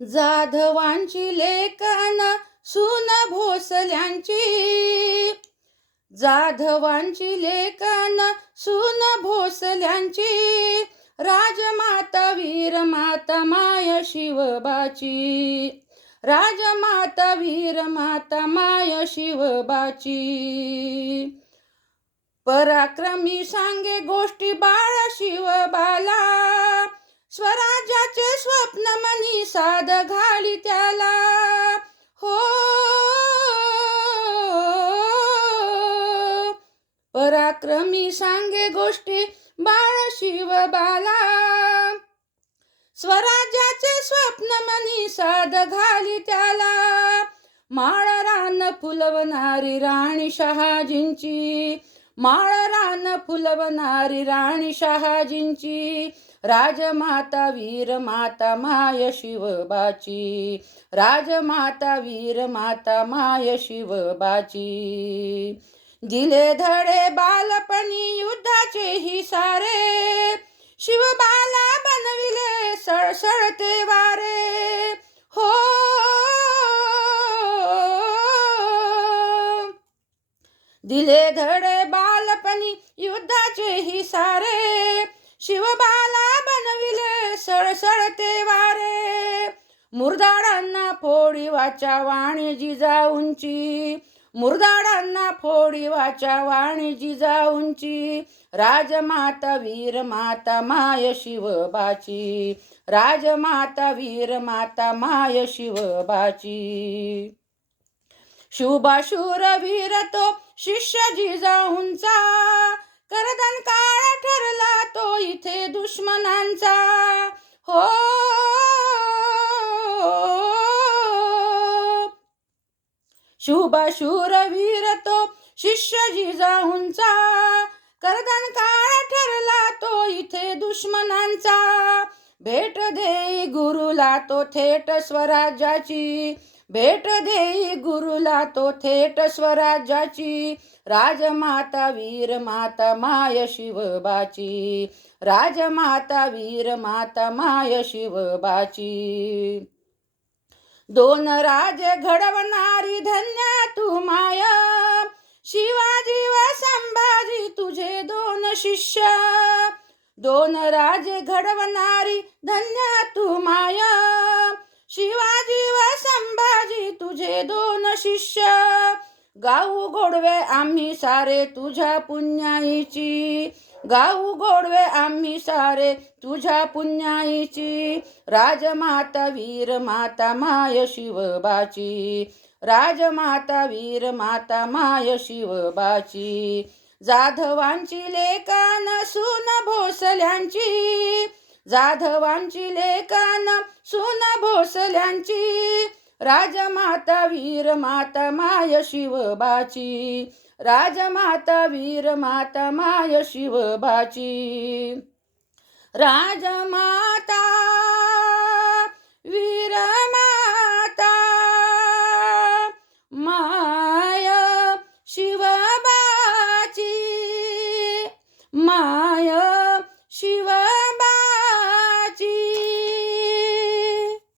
जाधवांची लेखन सुन भोसल्यांची. जाधवांची लेखन सुन भोसल्यांची. राजमाता वीरमाता माय शिवबाची राजमाता वीरमाता माय शिवबाची पराक्रमी सांगे गोष्टी बाळ शिवबाला स्वराज्याचे स्वप्न साध घाली त्याला. हो. पराक्रमी सांगे गोष्टी बाळ शिवबाला स्वराज्याचे स्वप्न मनी साध घाली त्याला. माळ रान फुलवणारी राणी शहाजींची. माळ रान फुलवणारी राणी शहाजींची. राजमाता वीर माता माय शिवबाची राजमाता वीर माता माय शिवबाची दिले धडे बालपणी युद्धाचे ही सारे. शिवबाला बनविले सळसळते वारे. हो. दिले धडे बालपणी युद्धाचे ही सारे. शिवबाला बनविले सळसळते वारे. मुरदाडांना फोडी वाचा वाणी जिजाऊंची. मुरदाडांना फोडी वाचा वाणी जिजाऊंची. राजमाता वीर माता माय शिवबाची. राजमाता वीर माता माय शिवबाची. शुभाशूर वीर तो शिष्य जिजाऊंचा. करदन काळ ठरला तो इथे दुश्मनांचा. हो. शुभाशूर वीर तो शिष्य जिजाऊंचा. करदन काळ ठरला तो इथे दुश्मनांचा. भेट देई गुरुला तो थेट स्वराज्याची. भेट देई गुरुला तो थेट स्वराज्याची. राजमाता वीर माता माय शिवबाची राजमाता वीर माता माय शिवबाची दोन राज घडवणारी धन्या तू माय. शिवाजी व संभाजी तुझे दोन शिष्य. दोन राज घडवणारी धन्या तू माया. शिवाजी व संभाजी तुझे दोन शिष्य. गाऊ गोडवे आम्ही सारे तुझ्या पुण्याईची. गाऊ गोडवे आम्ही सारे तुझ्या पुण्याईची. राजमाता वीर माता माय शिवबाची. राजमाता वीर माता माय शिवबाची. जाधवांची लेकान सुन भोसल्यांची. जाधवांची लेकान सुन भोसल्यांची राजमाता वीर माता माय शिवबाची राजमाता वीर माता माय शिवबाची राजमाता वीर माता माय शिवबाची मा